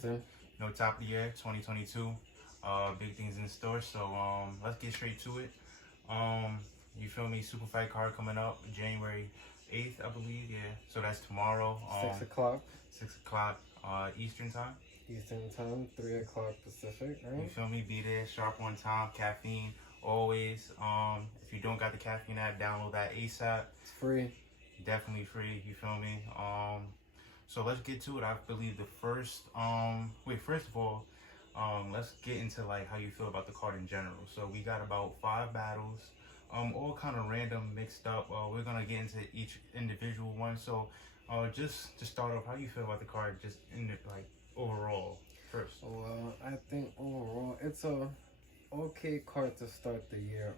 Justin. No, top of the year, 2022. Big things in store. So let's get straight to it. You feel me? Superfight card coming up January 8th, I believe. Yeah. So that's tomorrow. 6 o'clock 6 o'clock Eastern time. Eastern time, 3 o'clock Pacific, You right? feel me? Be there, sharp on time, caffeine always. If you don't got the caffeine app, download that ASAP. It's free. Definitely free. You feel me? So let's get to it. I believe the first first of all, let's get into like how you feel about the card in general. So we got about 5 battles, all kind of random, mixed up. We're gonna get into each individual one. So just to start off, how you feel about the card just in the, like overall first? Well, I think overall it's a okay card to start the year.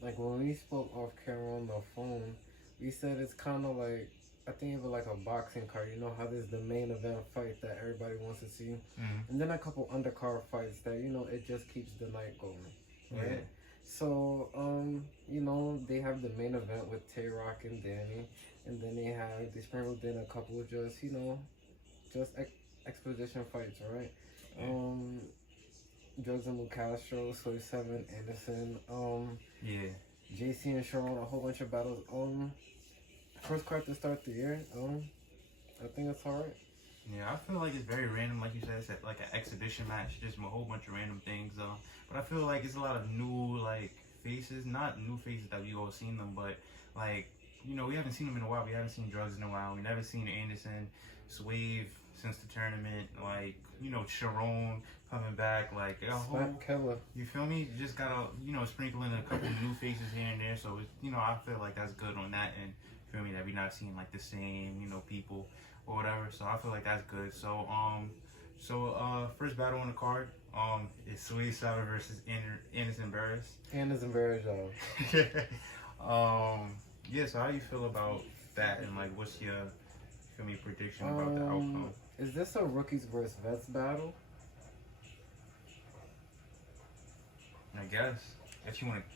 Like when we spoke off camera on the phone, we said it's kind of like, I think of it like a boxing card. You know how there's the main event fight that everybody wants to see, and then a couple undercard fights that it just keeps the night going, right? Yeah. So they have the main event with Tay Rock and Danny, and then they sprinkled in a couple of just exposition fights, right? Drugs and Lou Castro, Soy 7, Anderson, Yeah. JC and Sharon, a whole bunch of battles. First card to start the year. I think it's alright. Yeah, I feel like it's very random, like you said. It's like an exhibition match, just a whole bunch of random things. But I feel like it's a lot of new faces, not new faces that we all seen them, but we haven't seen them in a while. We haven't seen Drugs in a while. We never seen Anderson, Swave since the tournament. Sharon coming back, a whole killer. You feel me? Just gotta sprinkle in a couple new faces here and there. So I feel like that's good on that end. Feel me? That we not seeing the same people or whatever. So I feel like that's good. So first battle on the card is Sweet Sour versus Anderson Barris. Anderson Barris, yeah. So how you feel about that, and what's your prediction about the outcome? Is this a rookies versus vets battle? I guess if you want to,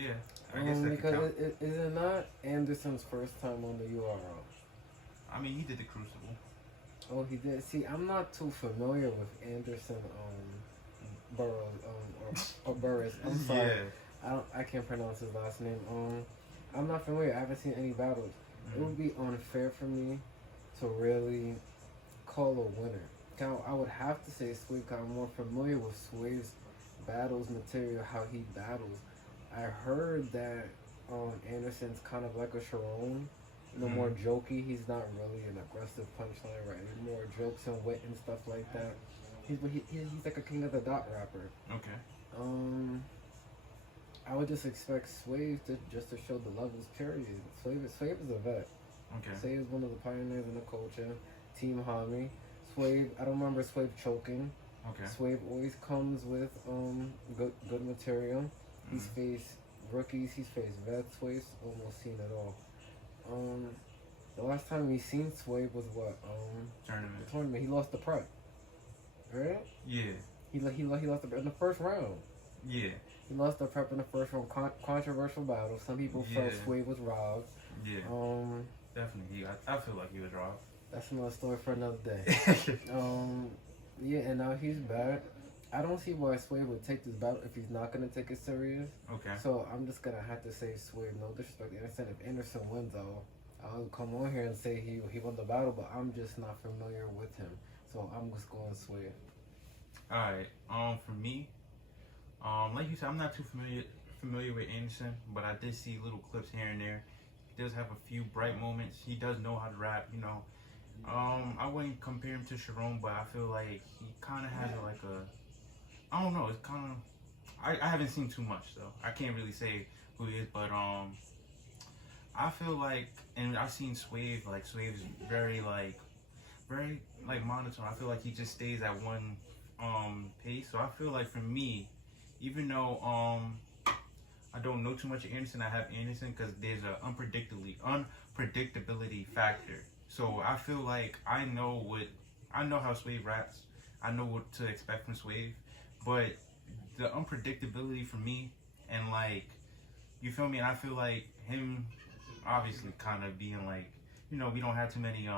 yeah. I guess that because could count. is it not Anderson's first time on the URL? I mean, he did the Crucible. Oh, he did. See, I'm not too familiar with Anderson Burroughs or Burris. I'm sorry. Yeah. I can't pronounce his last name. I'm not familiar. I haven't seen any battles. It would be unfair for me to really call a winner. Now, I would have to say Swave, because I'm more familiar with Swave's battles material, how he battles. I heard that Anderson's kind of like a Sharon, more jokey. He's not really an aggressive punchline, right? He's more jokes and wit and stuff like that. He's like a king of the dot rapper. Okay. I would just expect Swave to show the levels. Period. Swave is a vet. Okay. Swave is one of the pioneers in the culture. Team Hami. Swave. I don't remember Swave choking. Okay. Swave always comes with good material. He's faced rookies, he's faced vets. Swave's almost seen it all. The last time we seen Swave was what? Tournament. He lost the prep. Right? Yeah. He lost the prep in the first round. Yeah. He lost the prep in the first round. Controversial battle. Some people felt Swave was robbed. Yeah. Definitely. I feel like he was robbed. That's another story for another day. Yeah, and now he's back. I don't see why Swave would take this battle if he's not going to take it serious. Okay. So I'm just going to have to say Swave. No disrespect to Anderson. If Anderson wins, I'll come on here and say he won the battle, but I'm just not familiar with him. So I'm just going Swave. Alright. For me, like you said, I'm not too familiar with Anderson, but I did see little clips here and there. He does have a few bright moments. He does know how to rap, I wouldn't compare him to Sharon, but I feel like he kind of has I don't know. It's kind of. I haven't seen too much though. I can't really say who he is, but I feel like, and I've seen Swave. Swave is very monotone. I feel like he just stays at one pace. So I feel like for me, even though I don't know too much of Anderson, I have Anderson because there's an unpredictability factor. So I feel like I know how Swave raps. I know what to expect from Swave. But the unpredictability for me, and you feel me? And I feel like him obviously kind of being we don't have too many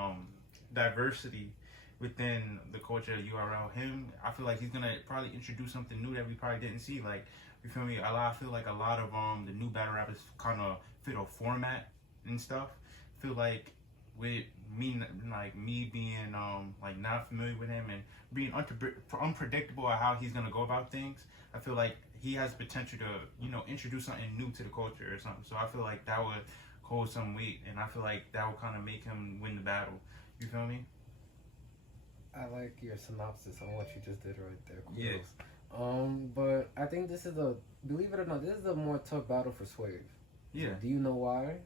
diversity within the culture of URL. Him, I feel like he's gonna probably introduce something new that we probably didn't see. Like, you feel me? I feel like a lot of the new battle rappers kind of fit a format and stuff. Feel like with me being like not familiar with him and being unpredictable at how he's gonna go about things, I feel like he has potential to introduce something new to the culture or something. So I feel like that would hold some weight, and I feel like that would kind of make him win the battle. You feel me? I like your synopsis on what you just did right there. Kudos. Yeah. But I think this is believe it or not, this is a more tough battle for Swave. Yeah. Do you know why?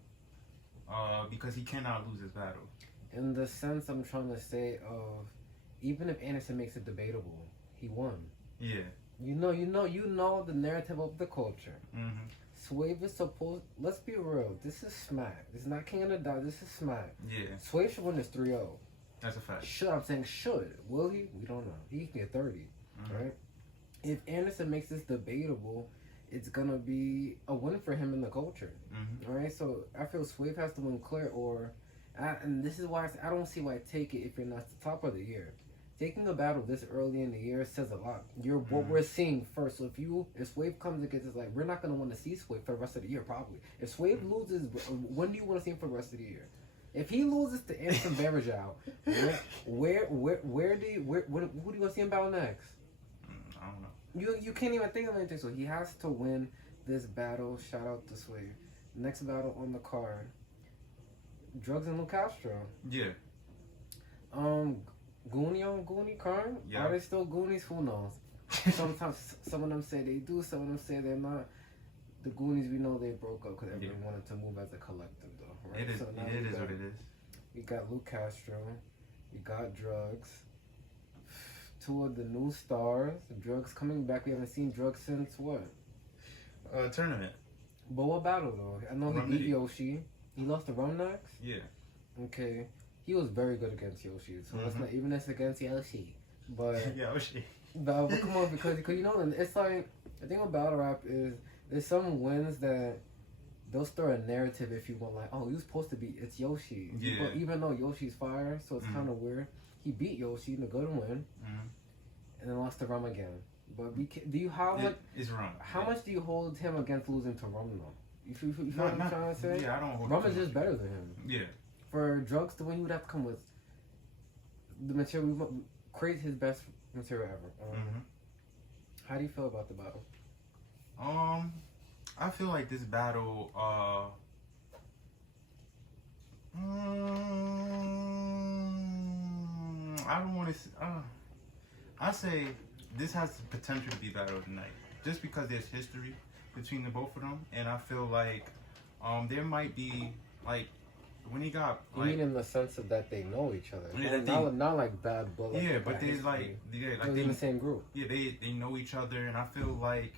Because he cannot lose his battle. In the sense I'm trying to say of, even if Anderson makes it debatable, he won. Yeah. You know the narrative of the culture. Mm-hmm. Swave is supposed. Let's be real. This is Smack. This is not King of the Dot. This is Smack. Yeah. Swave should win this 3-0. That's a fact. I'm saying should. Will he? We don't know. He can get 30. Mm-hmm. Right? If Anderson makes this debatable, it's gonna be a win for him in the culture. Mm-hmm. All right. So I feel Swave has to win clear, and this is why I don't see why take it if you're not the top of the year. Taking a battle this early in the year says a lot. What we're seeing first. So if Swave comes against us, like, we're not gonna want to see Swave for the rest of the year probably. If Swave loses, when do you want to see him for the rest of the year? If he loses to Anderson Beverage out, who do you want to see him battle next? I don't know. You can't even think of anything. So he has to win this battle. Shout out to Swave. Next battle on the card: Drugs and Lou Castro. Yeah. Goonie Karn? Yeah. Are they still Goonies? Who knows? Sometimes some of them say they do, some of them say they're not. The Goonies, we know they broke up because everyone wanted to move as a collective, though. Right? It is. So It is what it is. We got Lou Castro. We got Drugs. Two of the new stars. Drugs coming back. We haven't seen Drugs since what? Tournament. But what battle though? I know he beat Yoshi. He lost to Rumnax? Yeah. Okay. He was very good against Yoshi, so that's not even as against Yoshi. But Yoshi. But come on, because it's like, the thing about battle rap is there's some wins that they'll start a narrative if you want, like, oh, you're supposed to be, it's Yoshi. Yeah. But even though Yoshi's fire, so it's kind of weird. He beat Yoshi in a good win, and then lost to Rum again. But how much do you hold him against losing to Rum though? You feel what I'm trying to say? Yeah, I don't hold Rum is just better than him. Yeah. For Drugs to win, he would have to come with the material, create his best material ever. How do you feel about the battle? I feel like this battle, I don't want to. I say this has the potential to be battle of the night, just because there's history between the both of them, and I feel like, there might be like. When he got, like, you mean in the sense of that they know each other, yeah, not like bad, but like, yeah, but there's like they're in the same group. Yeah, they know each other, and I feel like,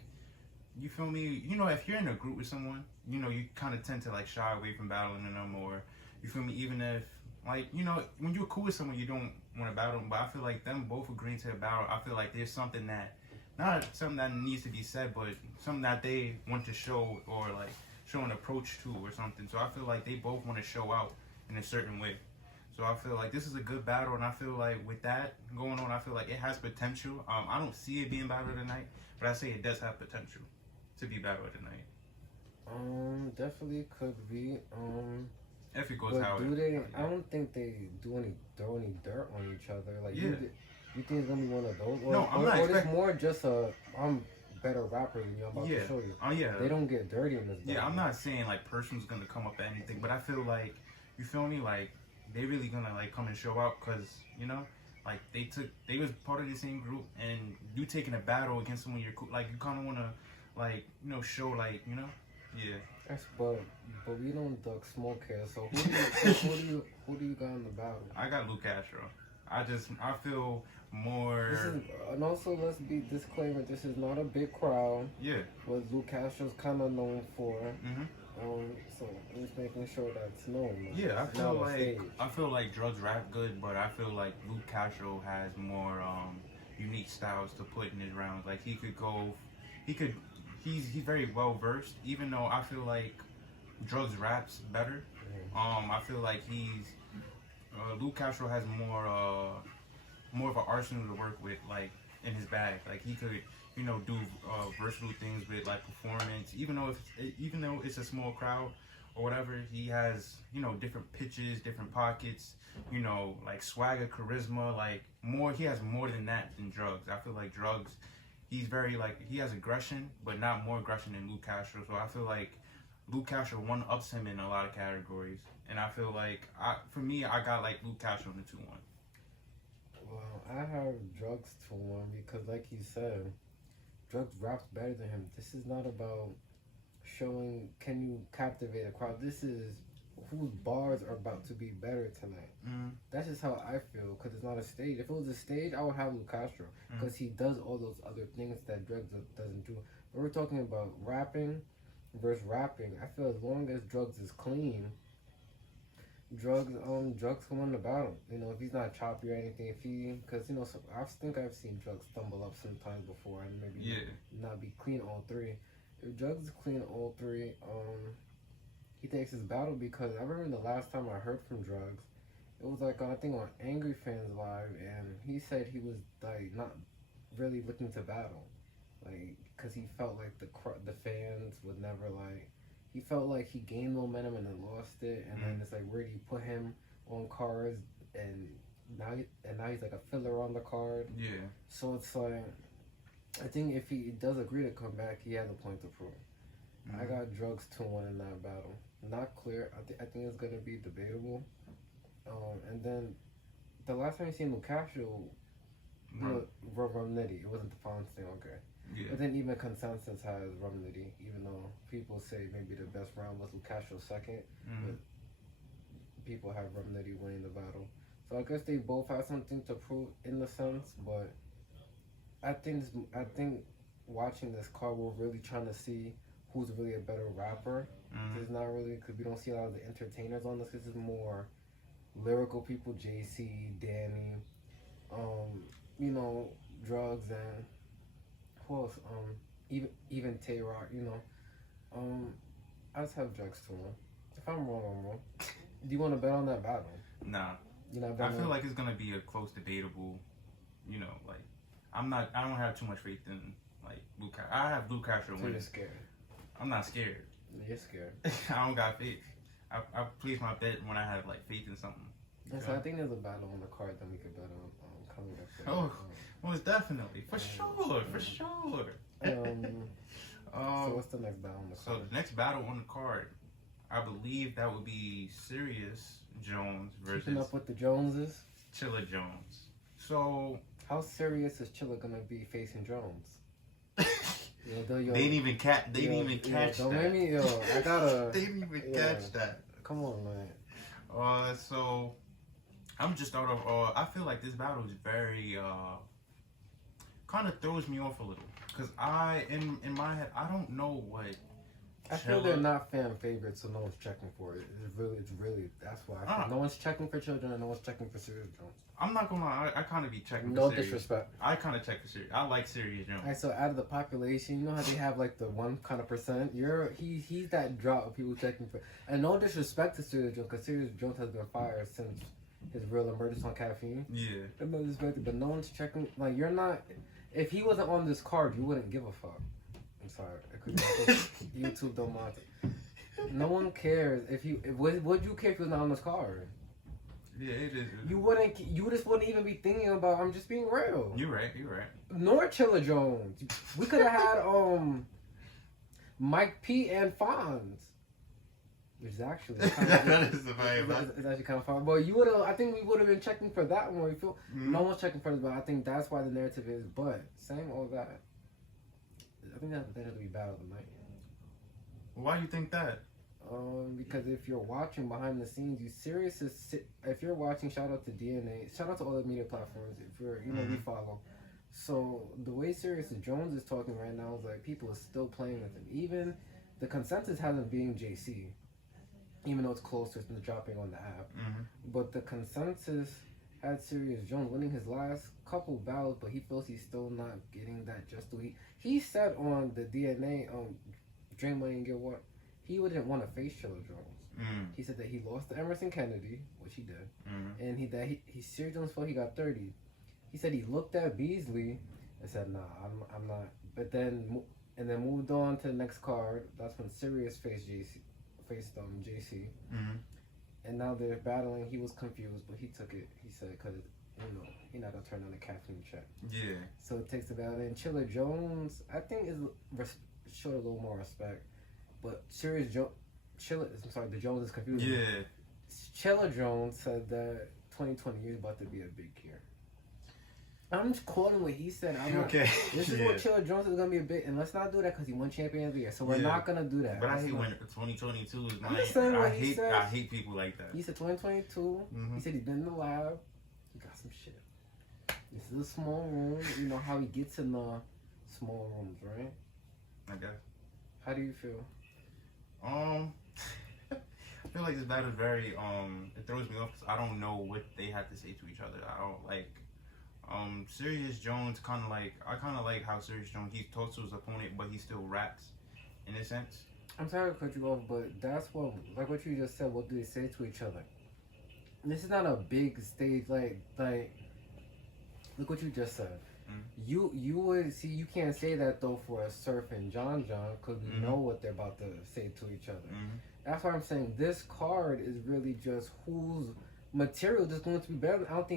you feel me? You know, if you're in a group with someone, you know, you kind of tend to like shy away from battling them, or you feel me? Even if, like, you know, when you're cool with someone, you don't want to battle them. But I feel like them both agreeing to a battle. I feel like there's something that, not something that needs to be said, but something that they want to show, or like show an approach to or something. So I feel like they both want to show out in a certain way. So I feel like this is a good battle, and I feel like with that going on, I feel like it has potential. I don't see it being battle tonight, but I say it does have potential to be battle tonight. Definitely could be. If it goes but how do it, they? I don't think they throw any dirt on each other. Like, you think it's gonna be one of those? Or, no, I'm not. Or it's more just I'm better rapper than you. I'm about to show you. Oh yeah. They don't get dirty in this battle. Yeah, I'm not saying like person's gonna come up at anything, but I feel like, you feel me? Like, they really gonna like come and show out, because, you know, like they was part of the same group, and you taking a battle against someone you're cool, like, you kind of wanna, like, you know, show, like, you know, yeah. But we don't duck smoke here. So who do you got in the battle? I got Lou Castro. I feel more. And also, let's be disclaimer: this is not a big crowd. Yeah. What Lou Castro's kind of known for. Mm-hmm. So I'm just making sure that's known. Yeah, I feel like Drugs rap good, but I feel like Lou Castro has more unique styles to put in his rounds. Like, he's very well versed. Even though I feel like Drugs raps better. I feel like Lou Castro has more more of an arsenal to work with, like in his bag. Like he could, do versatile things with like performance. Even though it's a small crowd or whatever, he has different pitches, different pockets. Like swagger, charisma, like more. He has more than that than Drugs. I feel like Drugs, he's very like he has aggression, but not more aggression than Luke Castro. So I feel like Luke Castro one ups him in a lot of categories, and I feel like for me, I got like Luke Castro in the 2-1. Well, I have Drugs 2-1 because, like you said, Drugs raps better than him. This is not about showing can you captivate a crowd. This is whose bars are about to be better tonight. That's just how I feel because it's not a stage. If it was a stage, I would have Luke Castro because he does all those other things that Drugs doesn't do. But we're talking about rapping versus rapping. I feel as long as Drugs is clean, Drugs can win the battle. If he's not choppy or anything, because I think I've seen Drugs stumble up sometimes before and maybe not be clean all three. If Drugs is clean all three, he takes his battle because I remember the last time I heard from Drugs, it was like I think on Angry Fans Live, and he said he was like not really looking to battle, like because he felt like the fans would never like. He felt like he gained momentum and then lost it, and then it's like where do you put him on cards, and now he's like a filler on the card. Yeah. So it's like I think if he does agree to come back, he has a point to prove. I got Drugs 2-1 in that battle. Not clear. I think it's gonna be debatable. And then the last time you seen Luke Castro, Rum Nitty. It wasn't the Fonz thing, okay. Yeah. But then even consensus has Rum Nitty, even though people say maybe the best round was Luke Castro second, but people have Rum Nitty winning the battle. So I guess they both have something to prove in the sense, but I think watching this card, we're really trying to see who's really a better rapper. It's not really because we don't see a lot of the entertainers on this. This is more lyrical people, JC, Danny, Drugs, and who else? Even Tay Rock. I just have Drugs 2-1. If I'm wrong, I'm wrong. Do you want to bet on that battle? Nah. You're not I betting feel like it's gonna be a close, debatable. Like I don't have too much faith in like Luke Castro. I have Luke Castro So winning. you're scared. I'm not scared. You're scared. I don't got faith. I place my bet when I have like faith in something. So I think there's a battle on the card that we could bet on coming up there. Oh, most definitely. For sure. So what's the next battle on the card? So the next battle on the card, I believe that would be Serious Jones versus Keeping up with the Joneses. Chilla Jones. So how serious is Chilla gonna be facing Jones? They didn't even catch that. Don't make me I gotta. They didn't even catch that. Come on, man. So I'm just out of. I feel like this battle is very kind of throws me off a little because in my head I don't know what. I feel they're not fan favorites, so no one's checking for it. It's really that's why. I feel no one's checking for Children and no one's checking for Serious Jones. I'm not gonna lie, I kind of be checking. No for Serious. Disrespect. I kind of check for Serious. I like Serious Jones. Alright, so out of the population, you know how they have like the 1 kind of percent. He's that drop of people checking for. And no disrespect to Serious Jones, because Serious Jones has been fired since his real emergence on Caffeine. Yeah. No disrespect, but no one's checking. Like you're not. If he wasn't on this card, you wouldn't give a fuck. I'm sorry. YouTube don't matter. No one cares if you. Would you care if he was not on this card? Yeah, it is. You wouldn't. You just wouldn't even be thinking about. I'm just being real. You're right. Nor Chilla Jones. We could have had Mike P and Fonz, which is actually that is the vibe. It's actually kind of fun. But you would have. I think we would have been checking for that one. We feel no one's checking for this, but I think that's why the narrative is. But saying all that, I think that has to be battle tonight. Why do you think that? Because if you're watching behind the scenes, if you're watching, shout out to DNA, shout out to all the media platforms. If you're, we follow. So the way Serious Jones is talking right now is like people are still playing with him. Even the consensus hasn't been JC, even though it's closer to dropping on the app. But the consensus had Serious Jones winning his last couple battles, but he feels he's still not getting that just to he said on the DNA Drain Money and Get What, he wouldn't want to face Chilla Jones. He said that he lost to Emerson Kennedy, which he did, and he Serious Jones felt he got 30. he said he looked at Beasley and said, "Nah, I'm not." But then and then moved on to the next card. That's when Sirius faced JC, Mm-hmm. and now they're battling. He was confused, but he took it. He said, "Cause he not gonna turn on the caffeine check." Yeah. So it takes the battle. And Chilla Jones, I think, showed a little more respect, but the Jones is confused. Yeah. Chilla Jones said that 2020 is about to be a big year. I'm just quoting what he said. Okay. This is what Chilla Jones is gonna be a big, and let's not do that because he won Champion of the Year. So we're not gonna do that. But I hate when 2022 is I'm just saying what I he hate said. I hate people like that. He said 2022. Mm-hmm. He said he's been in the lab. He got some shit. This is a small room. You know how he gets in the small rooms, right? I guess. How do you feel? I feel like this battle is very it throws me off because I don't know what they have to say to each other. I don't like Sirius Jones I kind of like how Sirius Jones, he talks to his opponent but he still raps in a sense. I'm sorry to cut you off, but that's what, like what you just said, what do they say to each other? This is not a big stage, like look what you just said. Mm-hmm. You would see, you can't say that though for a Surf and John because we know what they're about to say to each other. Mm-hmm. That's why I'm saying this card is really just whose material is going to be better. I don't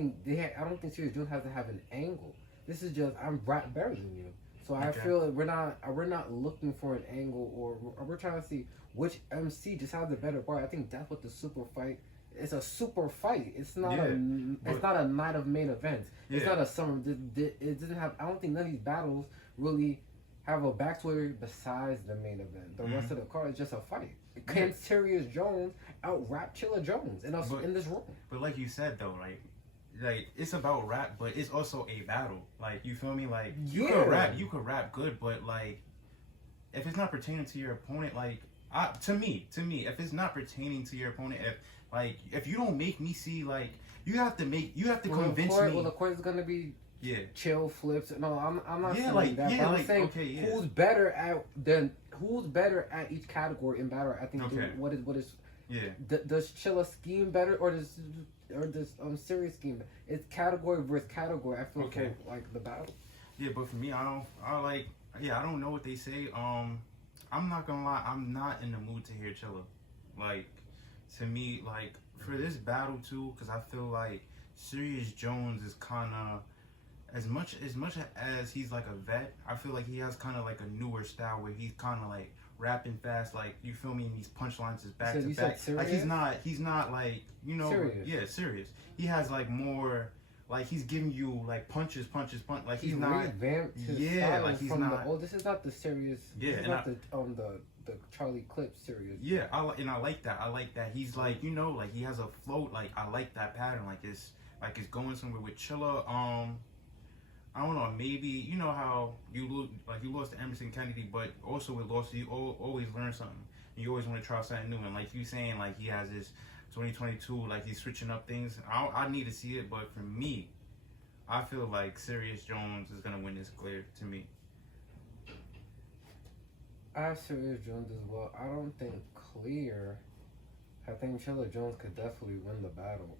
think Sirius Jones has to have an angle. This is just, I'm rap better than you. So I feel like we're not looking for an angle, or we're trying to see which MC just has the better part. I think that's what the super fight. It's a super fight. It's not it's not a night of main events. It's not a summer. It doesn't have. I don't think none of these battles really have a backstory besides the main event. The rest of the card is just a fight. Can Sirius Jones out rap Chilla Jones in this room? But like you said though, like it's about rap, but it's also a battle. Like, you feel me? Like you could rap good, but like if it's not pertaining to your opponent, like to me, if it's not pertaining to your opponent, if you don't make me see, like you have to convince me. Well, the court is gonna be chill flips. No, I'm not saying like that. yeah, but I'm like saying who's better at each category in battle? I think what is does Chilla scheme better or does Sirius scheme better? It's category versus category. I feel for like the battle. Yeah, but for me, I don't know what they say. I'm not gonna lie, I'm not in the mood to hear Chilla. Like, to me, like for this battle too, because I feel like Sirius Jones is kind of, as much as he's like a vet, I feel like he has kind of like a newer style where he's kind of like rapping fast, like, you feel me, and these punchlines is back to back. Like he's not like, serious. Serious. He has like more, like he's giving you like punches. Like he's not revamped his style like he's not. This is not the serious. Yeah, this is not the Charlie Clip serious. Yeah, I like that. He's like, like he has a float. Like I like that pattern. Like it's going somewhere with Chilla. I don't know, maybe, you know how you lost to Emerson Kennedy, but also with loss, you always learn something. You always want to try something new. And like you saying, like he has this 2022, like he's switching up things. I need to see it, but for me, I feel like Sirius Jones is going to win this clear to me. I have Sirius Jones as well. I don't think clear. I think Chilla Jones could definitely win the battle.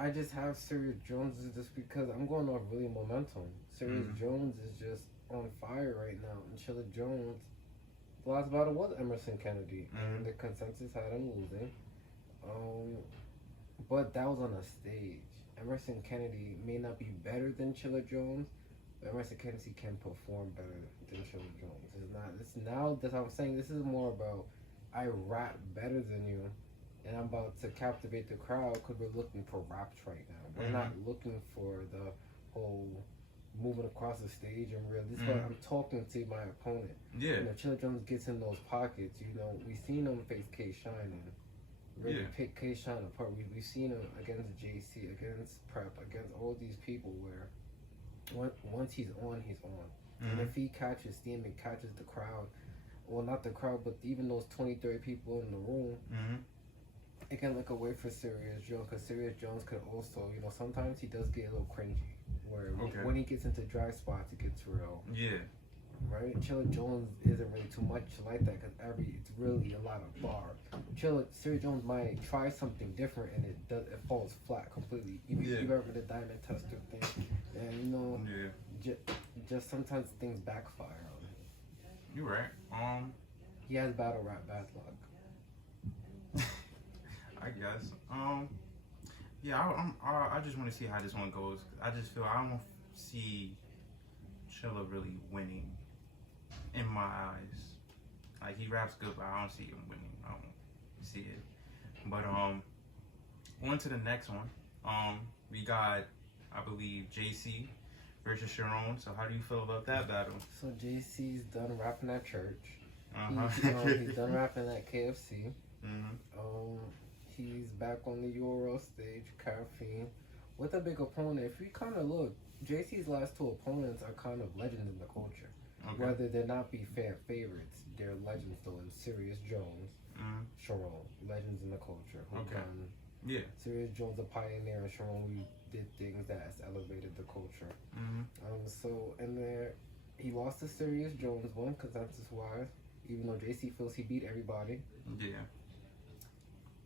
I just have Sirius Jones just because I'm going off really momentum. Sirius Jones is just on fire right now. And Chilla Jones, the last battle was Emerson Kennedy. And the consensus had him losing. But that was on a stage. Emerson Kennedy may not be better than Chilla Jones, but Emerson Kennedy can perform better than Chilla Jones. That's what I'm saying. This is more about I rap better than you. And I'm about to captivate the crowd because we're looking for raps right now. We're not looking for the whole moving across the stage and real. This is why I'm talking to my opponent. Yeah. Chilla Jones gets in those pockets. We've seen him face K Shine and really pick K Shine apart. We've seen him against JC, against Prep, against all these people where once he's on, he's on. And if he catches steam and catches the crowd, well, not the crowd, but even those 20, 30 people in the room, it can look away for Sirius Jones because Sirius Jones could also, sometimes he does get a little cringy. Where when he gets into dry spots, it gets real. Yeah. right? Chilla Jones isn't really too much like that because it's really a lot of bar. Siri Jones might try something different and it falls flat completely. You ever the diamond tester thing, and just sometimes things backfire on him. You're right. He has battle rap bad luck. I guess. Yeah, I just want to see how this one goes. I just feel I don't see Chilla really winning in my eyes. Like, he raps good, but I don't see him winning. I don't see it. But on to the next one. We got, I believe, JC versus Sharon. So how do you feel about that battle? So JC's done rapping at church. Uh-huh. He's done rapping at KFC. Mm-hmm. He's back on the Euro stage, Caffeine, with a big opponent. If you kind of look, JC's last two opponents are kind of legends in the culture. Okay. Whether they not be fan favorites, they're legends though. In Sirius Jones, Sharon, legends in the culture. Yeah. Sirius Jones, a pioneer, and Sharon, we did things that's elevated the culture. So, and there, he lost to Sirius Jones, one consensus-wise, even though JC feels he beat everybody. Yeah.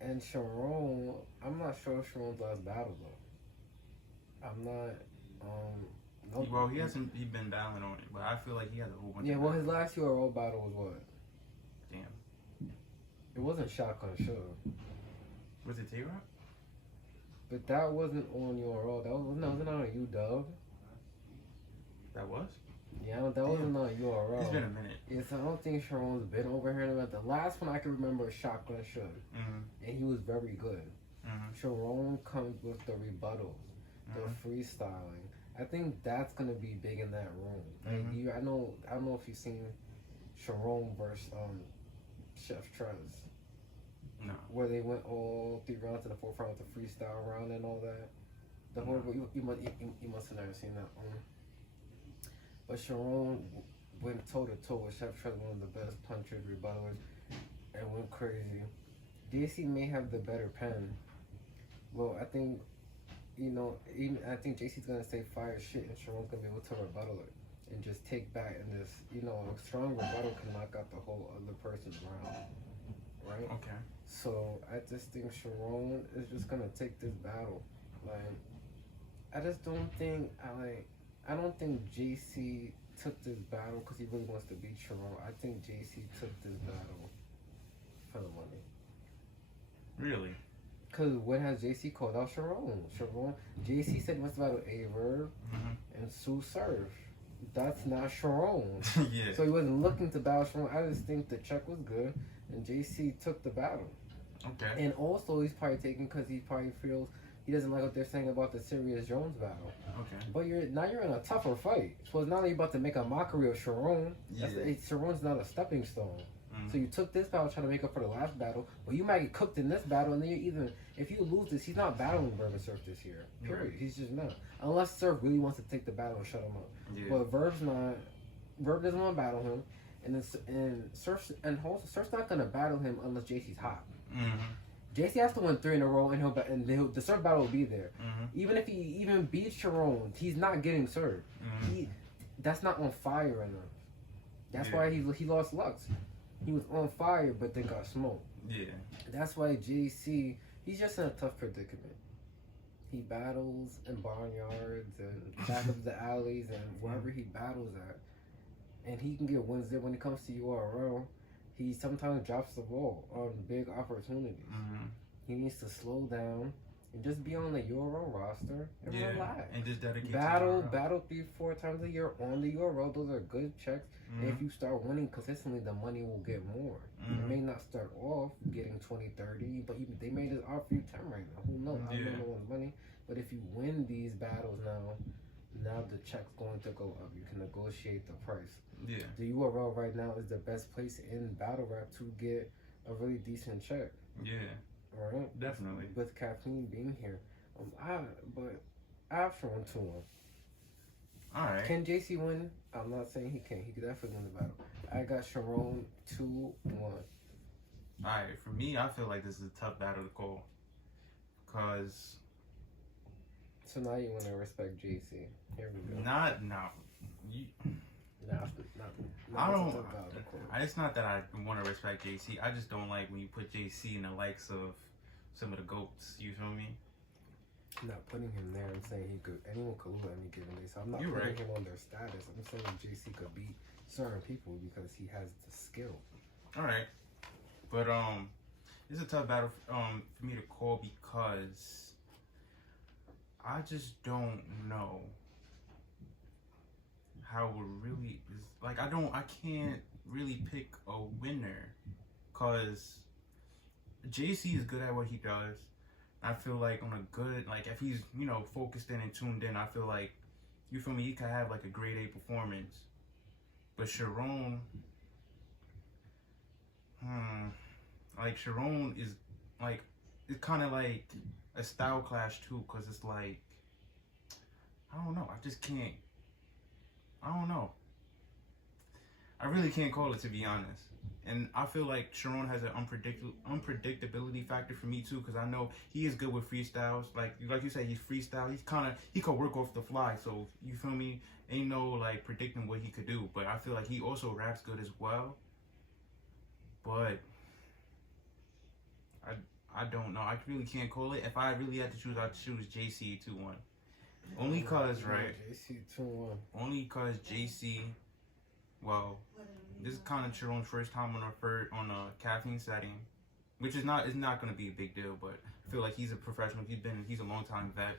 And Sharon, I'm not sure if Sharon's last battle though. I'm not. No. Well, he been battling on it, but I feel like he has a whole bunch. Yeah. Well, his last URL battle was what? Damn. It wasn't Shotgun Sugar. Was it T-Rock? But that wasn't on URL. That was not on UW. That was. Yeah, that wasn't on URL. It's been a minute. Yes, I don't think Sharon's been over here about the last one I can remember is Shotgun Sugar, and he was very good. Sharon comes with the rebuttals, the freestyling. I think that's gonna be big in that room. Like I don't know if you've seen Sharon versus Chef Trez. No. Where they went all 3 rounds to the 4th round with the freestyle round and all that. The whole you must have never seen that one. But Sharon went toe to toe with Chef Trez, one of the best punchers, rebuttalers, and went crazy. JC may have the better pen. Well, I think, I think JC's gonna say fire shit, and Sharon's gonna be able to rebuttal it and just take back and just, a strong rebuttal can knock out the whole other person's round, right? Okay. So I just think Sharon is just gonna take this battle. Like, I just don't think I don't think JC took this battle because he really wants to beat Sharon. I think JC took this battle for the money. Really? Because when has JC called out Sharon? JC said he wants to battle Averb and Sue Surf. That's not Sharon. Yeah. So he wasn't looking to battle Sharon. I just think the check was good and JC took the battle. Okay. And also he's probably taking because he probably feels he doesn't like what they're saying about the Sirius Jones battle. Okay. But you're in a tougher fight. So it's not like you're about to make a mockery of Sharon. Yeah. Sharon's not a stepping stone. So you took this battle trying to make up for the last battle, but you might get cooked in this battle, and then if you lose this, he's not battling Verb and Surf this year. Period. Right. He's just not. Unless Surf really wants to take the battle and shut him up. Yeah. But Verb's not. Verb doesn't want to battle him, and Surf's not gonna battle him unless JC's hot. JC has to win 3 in a row, and the Surf battle will be there. Even if he even beats Sharon, he's not getting served. That's not on fire enough. That's why he lost Lux. He was on fire, but then got smoked. Yeah. That's why JC, he's just in a tough predicament. He battles in barnyards and back of the alleys and wherever he battles at. And he can get wins there. When it comes to URL, he sometimes drops the ball on big opportunities. He needs to slow down and just be on the URL roster and relax. And just dedicate battle 3-4 times a year on the URL. Those are good checks. And if you start winning consistently, the money will get more. You may not start off getting 20, 30, but they may just offer you 10 right now. Who knows? I don't know one's money. But if you win these battles now the check's going to go up. You can negotiate the price. Yeah. The URL right now is the best place in battle rap to get a really decent check. Yeah. Right? Definitely. With Caffeine being here. But I have Sharon 2-1. Alright. Can JC win? I'm not saying he can. He could definitely win the battle. I got Sharon 2-1. Alright, for me, I feel like this is a tough battle to call. Because... So now you want to respect JC. Here we go. Not. Nah, Nah, I it's a don't. tough battle, of course. It's not that I want to respect JC. I just don't like when you put JC in the likes of some of the goats. You feel me? I'm not putting him there. I'm saying anyone could lose any given day. So I'm not You're putting right. him on their status. I'm saying JC could beat certain people because he has the skill. All right, but it's a tough battle for me to call because I just don't know how it really is. Like I can't really pick a winner because JC is good at what he does. I feel like on a good, like if he's focused in and tuned in, I feel like you feel me. He could have like a grade A performance, but Sharon, like Sharon is like it's kind of like a style clash too, cause it's like I don't know. I just can't. I don't know. I really can't call it, to be honest. And I feel like Sharon has an unpredictability factor for me too, because I know he is good with freestyles. Like you said, he's freestyle. He could work off the fly. So you feel me? Ain't no like predicting what he could do. But I feel like he also raps good as well. But I don't know. I really can't call it. If I really had to choose, I'd choose JC 2-1. Only cause, right? JC 2-1. Only cause JC. Well, this is kind of Sharon's first time on a caffeine setting, which is not going to be a big deal. But I feel like he's a professional. He's a long time vet.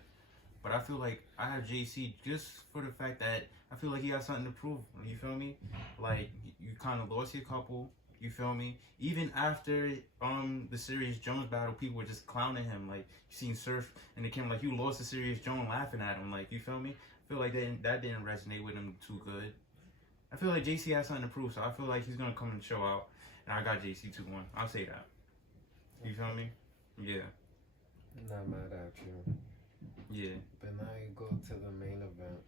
But I feel like I have JC just for the fact that I feel like he has something to prove. You feel me? Like you kind of lost your couple. You feel me? Even after the Serious Jones battle, people were just clowning him. Like you seen Surf and it came like you lost to Serious Jones, laughing at him. Like you feel me? I feel like that didn't resonate with him too good. I feel like JC has something to prove, so I feel like he's gonna come and show out. And I got JC 2-1. I'll say that. You feel me? Yeah. Not mad at you. Yeah. But now you go to the main event.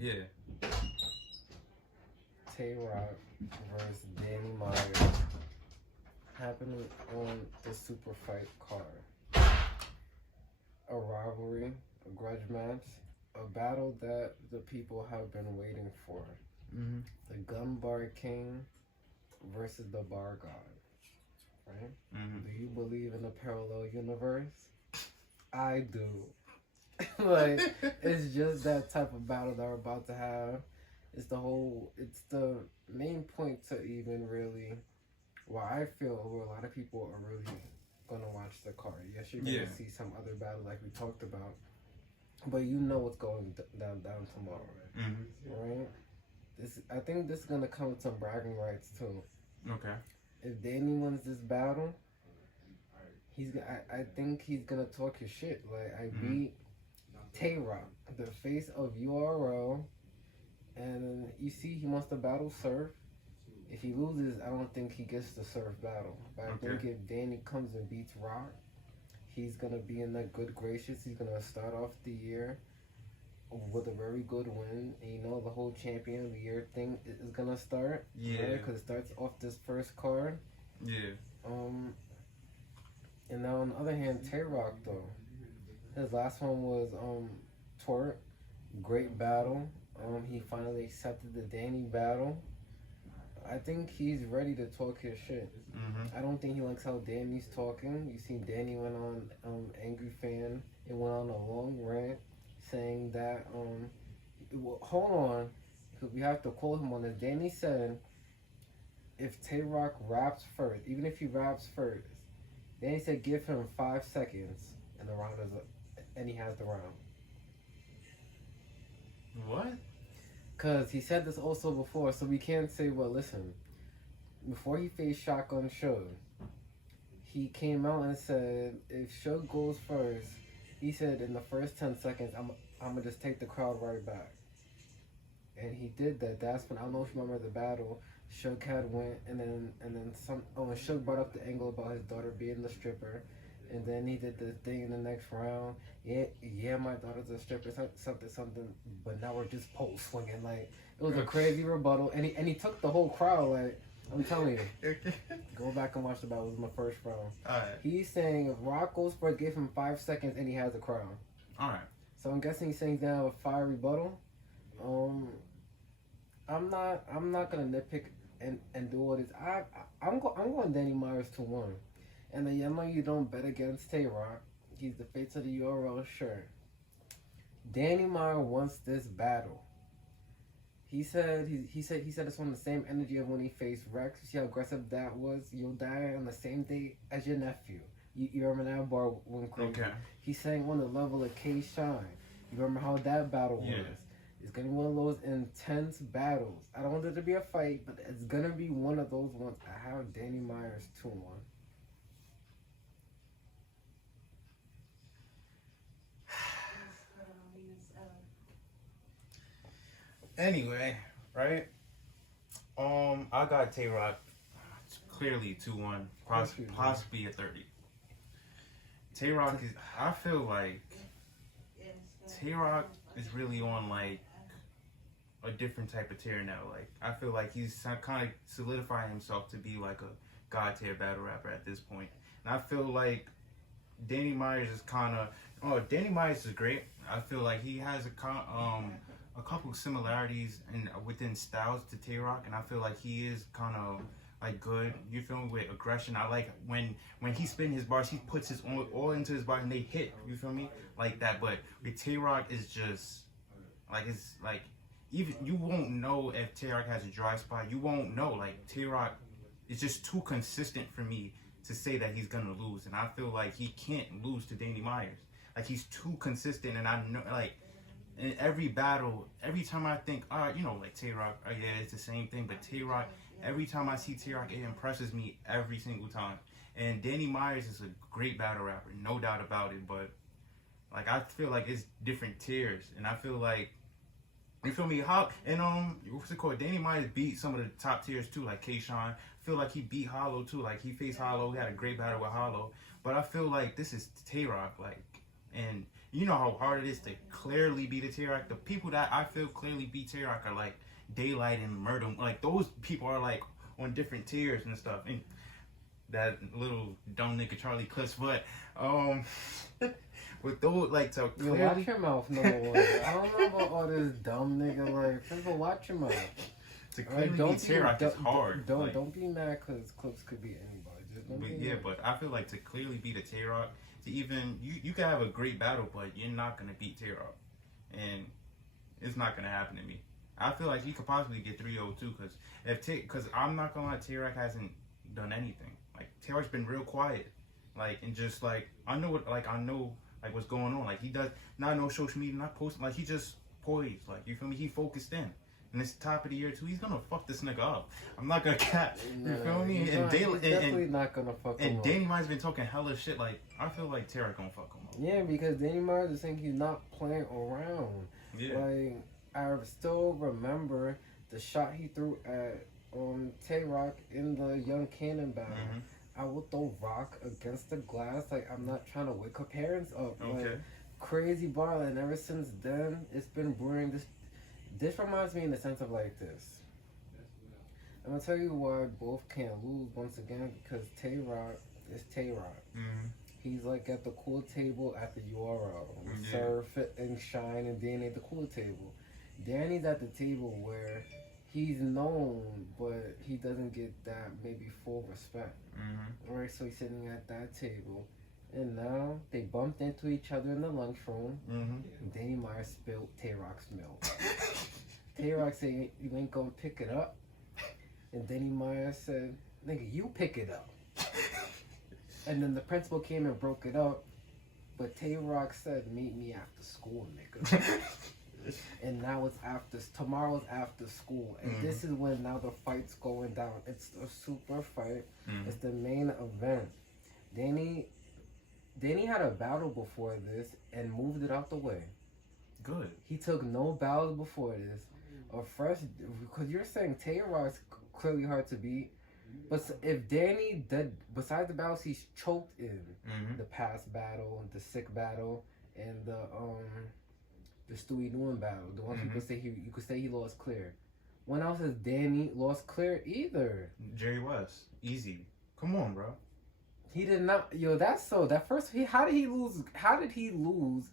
Yeah. Tay-Rock versus Danny Myers happening on the Superfight card. A rivalry, a grudge match, a battle that the people have been waiting for. Mm-hmm. The Gun Bar King versus the Bar God. Right? Mm-hmm. Do you believe in a parallel universe? I do. Like, it's just that type of battle that we're about to have. It's the main point to even really, why I feel a lot of people are really gonna watch the card. Yes, you're gonna see some other battle like we talked about, but you know what's going down tomorrow, right? I think this is gonna come with some bragging rights too. Okay. If Danny wins this battle, I think he's gonna talk his shit. Like I beat Tay-Rock, the face of URL. And you see, he wants to battle Surf. If he loses, I don't think he gets the Surf battle. But I think if Danny comes and beats Rock, he's going to be in that good gracious. He's going to start off the year with a very good win. And the whole champion of the year thing is going to start. Yeah. Because it starts off this first card. Yeah. And now on the other hand, Tay-Rock, though. His last one was Twerk. Great battle. He finally accepted the Danny battle. I think he's ready to talk his shit. I don't think he likes how Danny's talking. You see, Danny went on Angry Fan and went on a long rant saying that hold on, because we have to quote him on this. Danny said, if Tay-Rock raps first, even if he raps first, Danny said give him 5 seconds and the round is up, and he has the round. What? Because he said this also before, so we can't say, well, listen. Before he faced Shotgun Suge, he came out and said, if Suge goes first, he said in the first 10 seconds, I'm going to just take the crowd right back. And he did that. That's when, I don't know if you remember the battle, Suge had went, and then when Suge brought up the angle about his daughter being the stripper, and then he did the thing in the next round. Yeah, my daughter's a stripper, something. But now we're just pole swinging. Like it was a crazy rebuttal, and he took the whole crowd. Like I'm telling you, go back and watch the battle. It was my first round. All right. He's saying if Rock goes for it, give him 5 seconds, and he has a crown. All right. So I'm guessing he's saying he's gonna have a fire rebuttal. I'm not gonna nitpick and do all this. I'm going Danny Myers 2-1. And then I know you don't bet against Tay Rock. He's the face of the URL, sure. Danny Myers wants this battle. He said it's on the same energy of when he faced Rex. You see how aggressive that was? You'll die on the same day as your nephew. You remember that bar when crazy? Okay. He's saying on the level of K Shine. You remember how that battle was? Yeah. It's gonna be one of those intense battles. I don't want it to be a fight, but it's gonna be one of those ones. I have Danny Myers 2-1. Anyway, right? I got Tay Rock clearly 2-1, possibly a 30. Tay Rock is. I feel like Tay Rock is really on like a different type of tier now. Like I feel like he's kind of solidifying himself to be like a god tier battle rapper at this point. And I feel like Danny Myers is kind of. Oh, Danny Myers is great. I feel like he has a couple of similarities within styles to Tay Rock, and I feel like he is kind of like good. You feel me, with aggression. I like when he spin his bars, he puts his all into his bars and they hit. You feel me, like that. But with Tay Rock, is just like it's like even you won't know if Tay Rock has a dry spot. You won't know. Like Tay Rock is just too consistent for me to say that he's gonna lose, and I feel like he can't lose to Danny Myers. Like he's too consistent, and I know like. In every battle, every time I think, like Tay Rock, yeah, it's the same thing. But Tay Rock, every time I see Tay Rock, it impresses me every single time. And Danny Myers is a great battle rapper, no doubt about it. But like, I feel like it's different tiers, and I feel like, you feel me? How and what's it called? Danny Myers beat some of the top tiers too, like K-Shine. I feel like he beat Hollow too. Like he faced Hollow, he had a great battle with Hollow. But I feel like this is Tay Rock, like, and. You know how hard it is to clearly beat a Tay Rock. The people that I feel clearly beat Tay Rock are like Daylight and Murder. Like those people are like on different tiers and stuff. And that little dumb nigga Charlie Clips, but with those like to clearly. Yo, watch your mouth, number one. I don't know about all this dumb nigga. Like, people, watch your mouth. To clearly beat Tay Rock is hard. Don't be mad because Clips could be anybody. Just don't be mad. But I feel like to clearly beat a Tay Rock. Even you can have a great battle, but you're not gonna beat Tay Rock, and it's not gonna happen to me. I feel like he could possibly get 3-0 too, because I'm not gonna lie, Tay Rock hasn't done anything. Like Tay Rock's been real quiet, like and just like I know what's going on. Like he does not know social media, not posting. Like he just poised. Like you feel me? He focused in. And it's top of the year too. He's gonna fuck this nigga up. I'm not gonna cap. You feel me? He's definitely not gonna fuck him up. And Danny Myers been talking hella shit. Like I feel like Tay Rock gonna fuck him up. Yeah, because Danny Myers is saying he's not playing around. Yeah. Like I still remember the shot he threw at Tay Rock in the Young Cannon battle. Mm-hmm. I will throw rock against the glass. Like I'm not trying to wake her parents up. Okay. Like, crazy bar, and ever since then it's been brewing this. This reminds me in the sense of like this. I'm gonna tell you why both can't lose once again, because Tay Rock is Tay Rock. Mm-hmm. He's like at the cool table at the URL. Yeah. Surf and Shine and Danny at the cool table. Danny's at the table where he's known, but he doesn't get that maybe full respect. Mm-hmm. Alright, so he's sitting at that table. And now they bumped into each other in the lunchroom. Mm-hmm. Danny Myers spilled Tay Rock's milk. Tay Rock said, "You ain't gonna pick it up." And Danny Myers said, "Nigga, you pick it up." And then the principal came and broke it up. But Tay Rock said, "Meet me after school, nigga." And now tomorrow's after school. And this is when now the fight's going down. It's a super fight. Mm-hmm. It's the main event. Danny had a battle before this and moved it out the way. Good. He took no battles before this. Because you're saying Tay Rock's clearly hard to beat. But if Danny did, besides the battles he's choked in, the past battle, the sick battle, and the Stewie Nguyen battle, the ones you could say he lost clear. When else has Danny lost clear either? Jerry West, easy. Come on, bro. He did not. Yo, that's so. That first, how did he lose? How did he lose?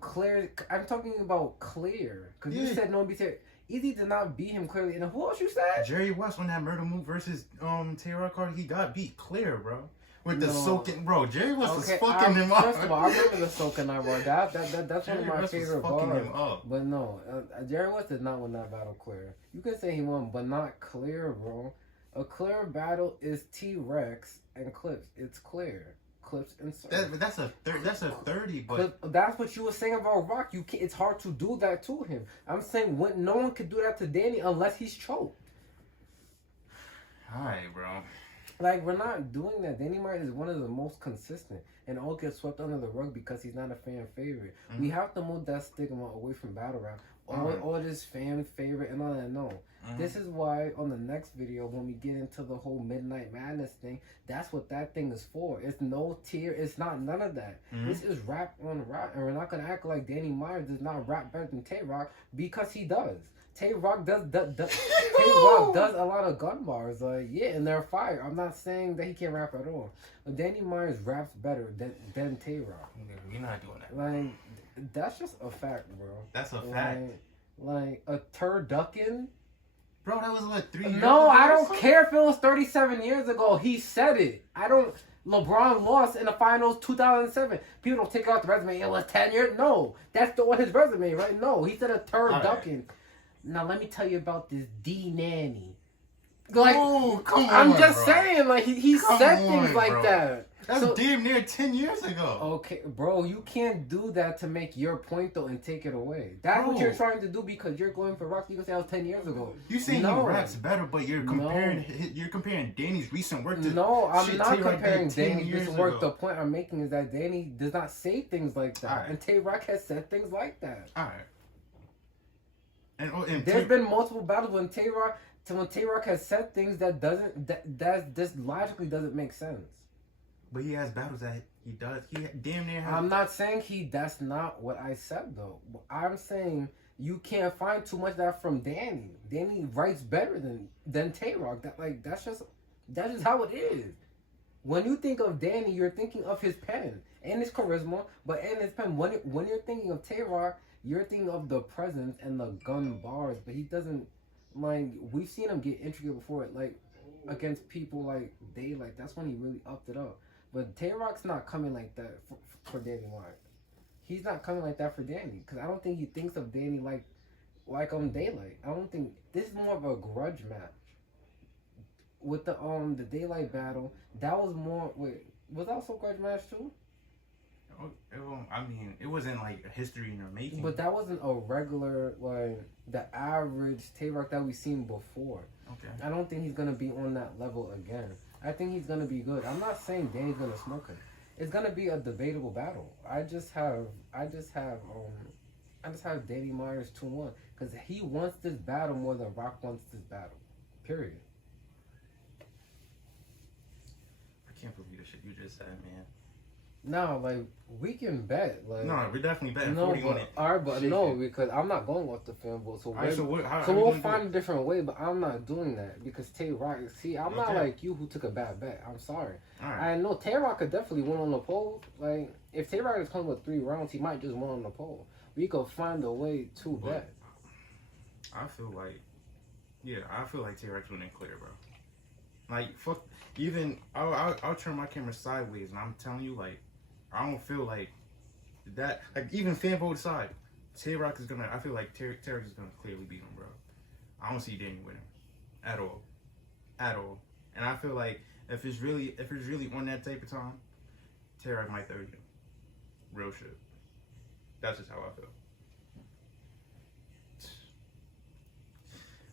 Clear. I'm talking about clear. Because you said no be. Easy did not beat him clearly. And who else you said? Jerry West on that murder move versus Tay-Rock Carter, he got beat clear, bro. With the No. soaking, bro. Jerry West was Okay, fucking him up. first of all, I remember the soaking night, bro. That's one of Jerry my West was favorite fucking bars. him up. But no, Jerry West did not win that battle clear. You can say he won, but not clear, bro. A clear battle is T-Rex and Clips. It's clear. Clips and Surf. That's a 30, but That's what you were saying about Rock. It's hard to do that to him. I'm saying no one could do that to Danny unless he's choked. alright, bro. Like, we're not doing that. Danny Myers is one of the most consistent and all gets swept under the rug because he's not a fan favorite. Mm-hmm. We have to move that stigma away from battle rap. All this fan favorite and all that. No. Mm-hmm. This is why on the next video, when we get into the whole Midnight Madness thing, that's what that thing is for. It's no tier. It's not none of that. Mm-hmm. This is rap on rap. And we're not going to act like Danny Myers does not rap better than Tay-Rock because he does. Tay-Rock does Tay-Rock does a lot of gun bars, yeah, and they're fire. I'm not saying that he can't rap at all, but Danny Myers raps better than Tay-Rock. We're not doing that. Like, that's just a fact, bro. That's a fact. Like a turducken. Bro, that was what, 3 years ago? No, I don't care if it was 37 years ago. He said it. I don't. LeBron lost in the finals 2007. People don't take out the resume. It was 10 years. No, that's on his resume, right? No, he said a turducken. Now let me tell you about this D Nanny. Like, ooh, come I'm on, just bro. saying, like he said things like bro. that. That's damn near 10 years ago. Okay, bro, you can't do that to make your point though and take it away. That's what Bro. you're trying to do because you're going for Rock. You can say that was 10 years ago. You saying No. he raps better, but you're comparing Danny's recent work to No, I'm shit not Tay-Rock comparing did 10 Danny's years recent work. ago. The point I'm making is that Danny does not say things like that, Alright. and Tay-Rock has said things like that. All right. And There's been multiple battles when Tay-Rock has said things that this logically doesn't make sense. but he has battles that he does. He damn near has. I'm not saying that's not what I said though. I'm saying you can't find too much of that from Danny. Danny writes better than Tay-Rock. That's just how it is. When you think of Danny, you're thinking of his pen and his charisma, but in his pen. When you're thinking of Tay-Rock, you're thinking of the presence and the gun bars, but he doesn't like. We've seen him get intricate before, like against people like Daylight. That's when he really upped it up. But Tay-Rock's not coming like that for Danny White. He's not coming like that for Danny because I don't think he thinks of Danny like Daylight. I don't think this is more of a grudge match. With the Daylight battle, that was more. Wait, was that also a grudge match too? I mean, it wasn't like a history in the making. But that wasn't a regular, like, the average Tay-Rock that we've seen before. Okay. I don't think he's going to be on that level again. I think he's going to be good. I'm not saying Danny's going to smoke him. It's going to be a debatable battle. I just have Danny Myers 2-1 because he wants this battle more than Rock wants this battle. Period. I can't believe the shit you just said, man. No, like, we can bet. Like, No, we're definitely betting no, 40 on but, it. all right, but Shake no, it. because I'm not going off the film book. So, All right, so what? How so are we we'll gonna find do a different way, but I'm not doing that because Tay-Rock. See, I'm not Okay. like you who took a bad bet. I'm sorry. All right. I know Tay-Rock could definitely win on the pole. Like, if Tay-Rock is coming with 3 rounds, he might just win on the pole. We could find a way to But- bet. I feel like Tay-Rex winning clear, bro. Like, fuck. Even I'll turn my camera sideways, and I'm telling you, like, I don't feel like that. Like, even fan vote aside, Tay-Rock is gonna. I feel like Tay-Rex is gonna clearly beat him, bro. I don't see Danny winning, at all. And I feel like if it's really on that type of time, Tay-Rex might 30 him. Real shit. That's just how I feel.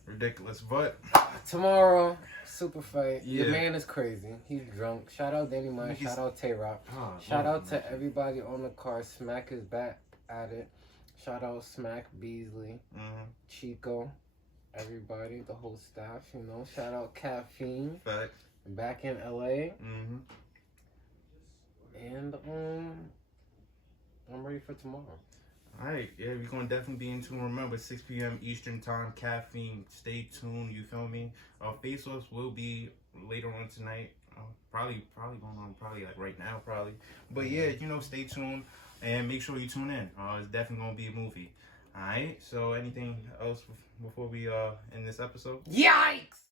Ridiculous, but Tomorrow, Superfight. Yeah. Your man is crazy. He's drunk. Shout out Danny Myers. Shout out Tay-Rock. Shout out to everybody on the car. Smack is back at it. Shout out Smack, Beasley, Chico, everybody, the whole staff, you know. Shout out Caffeine, Facts. back in LA. Mm-hmm. And I'm ready for tomorrow. Alright, yeah, we're gonna definitely be in tune. Remember, 6 p.m. Eastern time, Caffeine. Stay tuned, you feel me? Face-offs will be later on tonight. Probably going on like right now, probably. But yeah, you know, stay tuned and make sure you tune in. It's definitely gonna be a movie. Alright, so anything else before we end this episode? Yikes!